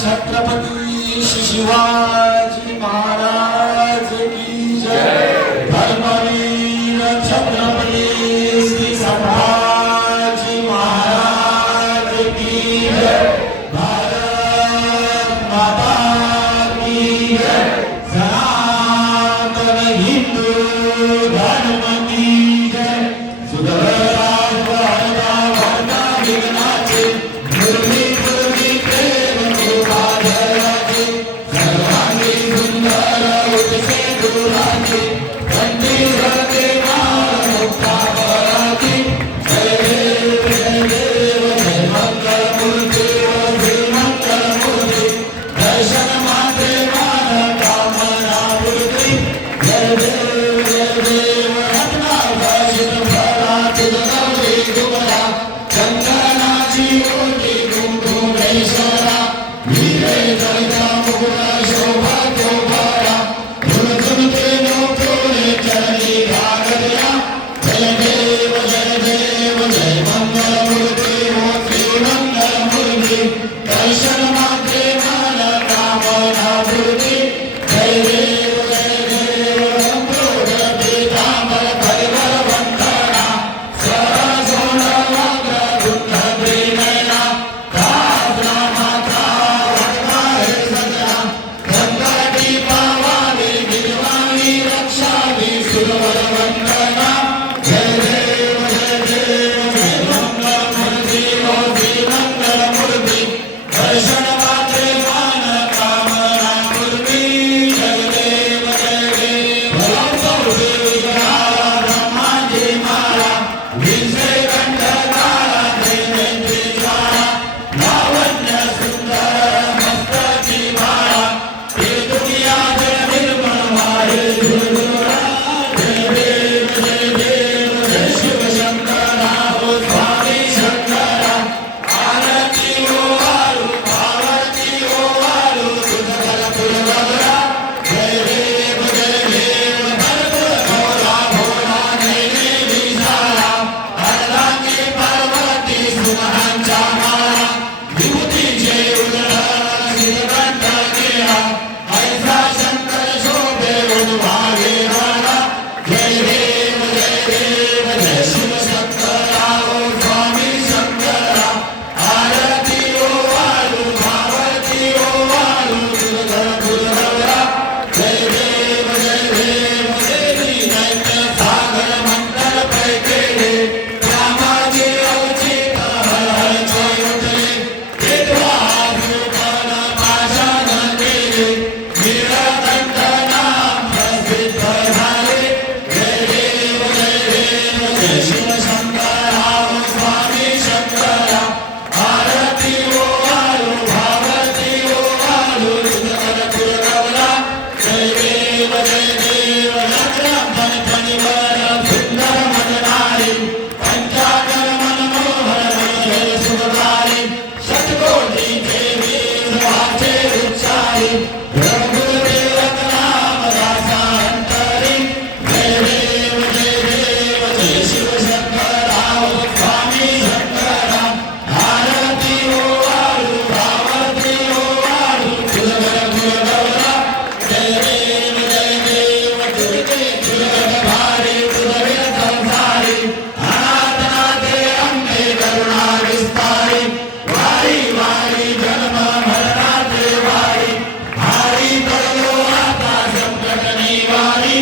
छत्रपती शिवाजी महाराज की जय। धर्मवीर छत्रपती श्री संभाजी महाराज की जय। भारत माता की जय। सनातन हिंदू धर्म की जय। सुधराज वार्ता वार्ता विघ्नाचे मुरली मुरली प्रेम कृपाधराचे सर्वांगी सुंदर उठसे दुराचे कंदील देवार मुक्ता पराची जय देव जय देव जय मंगल मूर्ती जय मंगल मूर्ती दर्शन मात्रे मान कामना मूर्ती जय देव रत्ना भाषित फला तुझे गुमरा चंदनाची ओटी कुंकुमेश्वरा वीरे जयता मुकुटा शोभा शोभारा धुनधुनते नोकोरे चरणी घागरिया जय देव जय मंगल मूर्ती हो श्री मंगल मूर्ती दर्शन मात्रे मान कामना मूर्ती जय देव अंबोध पीतांबर परिवर वंदना सरसोण वग्र कुंठ त्रिनयना काव्या माता वक्ताय सजना गंगाटी पावानी गिरवाणी रक्षावी सुरवर वंदना जय देव जय मंगल मूर्ती हो श्री मंगल मूर्ती दर्शन मात्रे मान कामना मूर्ती जय देव ब्रह्माजी माला विषय कंठ काळा दैनंदी ज्वाला लावण्य सुंदर मस्तकी माळा हे दुनिया जय निर्मळ माये झुळझुळा जय देव जय शिव शंकरा हो स्वामी शंकरा आरती हो वाळू पार्वती हो वाळू तुझं पुरवरा जय देव भरत भोला भोला नैने विशाला अर्धांगी पार्वती सुमनांच्या माळा विभूतीचे उदर श्रीकंठ केला ऐसा शंकर शोभे उद्भावे वाला जय देव जय शिव शंकरा हो स्वामी शंकरा आरती हो वाळू पार्वती हो वाळू तुझं पुरवरा जय देव देवी नैन्य सागर मंडल पैकेले रामाजी अवचित हरचे उठले विधवा सुपन पाषाण केले नीलकंठ नाम प्रसिद्ध झाले जय देव जय शिव शंकरा हो स्वामी शंकरा आरती हो वाळू पार्वती हो वाळू तुझं पुरवरा जय देव फणीवर सुंदर मननारी पंचाकर मनमोहर मनोहर सुखकारी शतकोटी देवी वाचे उच्चारी रघुदेव नाम दासा अंतरी जय देव जय शिव शंकरा हो स्वामी शंकरा आरती हो वाळू पार्वती हो वाळू तुझं पुरवरा जय देव तुझे तुझं भारी तुझं संसारी अनाथनाथे अंबे करुणा विस्तारी वारी वारी जन्म मरणाचे वारी भारी पडलो आता संकट निवारी